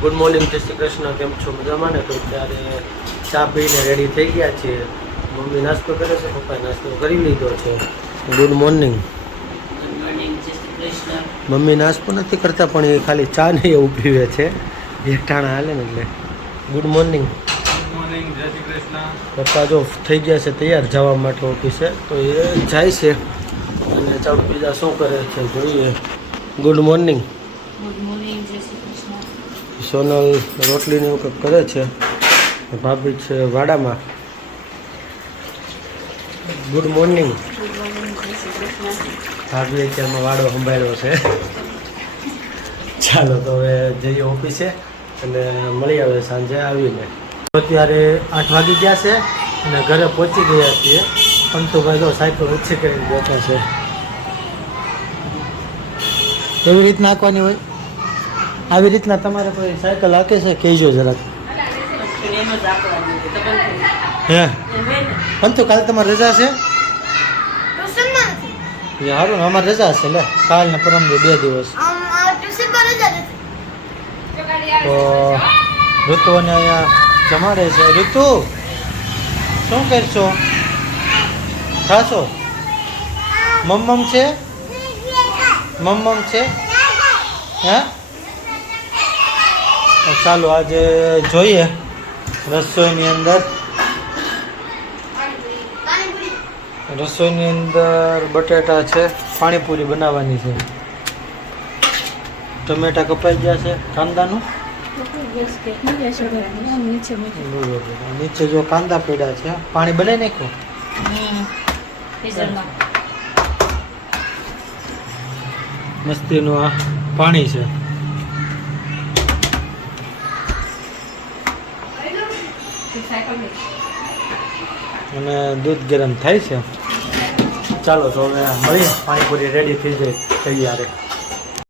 Good morning, જય શ્રી કૃષ્ણ. કેમ છો? મજામાં ને? તો ત્યારે ચા પીને રેડી થઈ ગયા છીએ. મમ્મી નાસ્તો કરે છે, પપ્પાએ નાસ્તો કરી લીધો છે. Good morning. મમ્મી નાસ્તો નથી કરતા, પણ એ ખાલી ચા ને એવું પીવે છે. એક ટાણા હાલે ને એટલે. Good morning. જય શ્રી કૃષ્ણ. પપ્પા જો થઈ ગયા છે તૈયાર જવા માટે ઓફિસે, તો એ જાય છે. અને ચાલો બીજા શું કરે છે જોઈએ. Good morning. ગુડ મોર્નિંગ, જય શ્રી કૃષ્ણ. સોનલ રોટલીને એવું કંઈક કરે છે. ભાભી છે વાડામાં. Good morning. ગુડ મોર્નિંગ, જય શ્રી કૃષ્ણ. ભાભી અત્યારમાં વાડો સંભાળ્યો છે. ચાલો તો હવે જઈએ ઓફિસે અને મળી આવે સાંજે આવીને. અત્યારે 8 વાગી ગયા છે અને ઘરે પહોંચી ગયા છીએ. પણ તો ભાઈ તો સાયકલ ઓછી કરીને બેઠા છે. એવી રીતના હાંકવાની હોય? આવી રીતના તમારે કોઈ સાયકલ હાંકે છે કહેજો જરાક. હે પણ તો કાલે તમારે રજા છે? સારું ને, અમારે રજા છે. લે કાલ ને પરમ 2 દિવસ. તો ઋતુ અને અહીંયા જમાડે છે. ઋતુ શું કરશો? ખાશો? મમ્મમ છે? મમ્મમ છે? હે ચાલો આજે જોઈએ રસોઈની અંદર. રસોઈની અંદર બટેટા છે, પાણીપુરી બનાવવાની છે. ટમેટા કપાઈ ગયા છે. કાંદાનું નીચે જો કાંદા પડ્યા છે. પાણી બનાવી નાખ્યું. મસ્તીનું આ પાણી છે. અને દૂધ ગરમ થાય છે. ચાલો તો હવે મળીએ. પાણીપુરી રેડી થઈ જાય તૈયાર.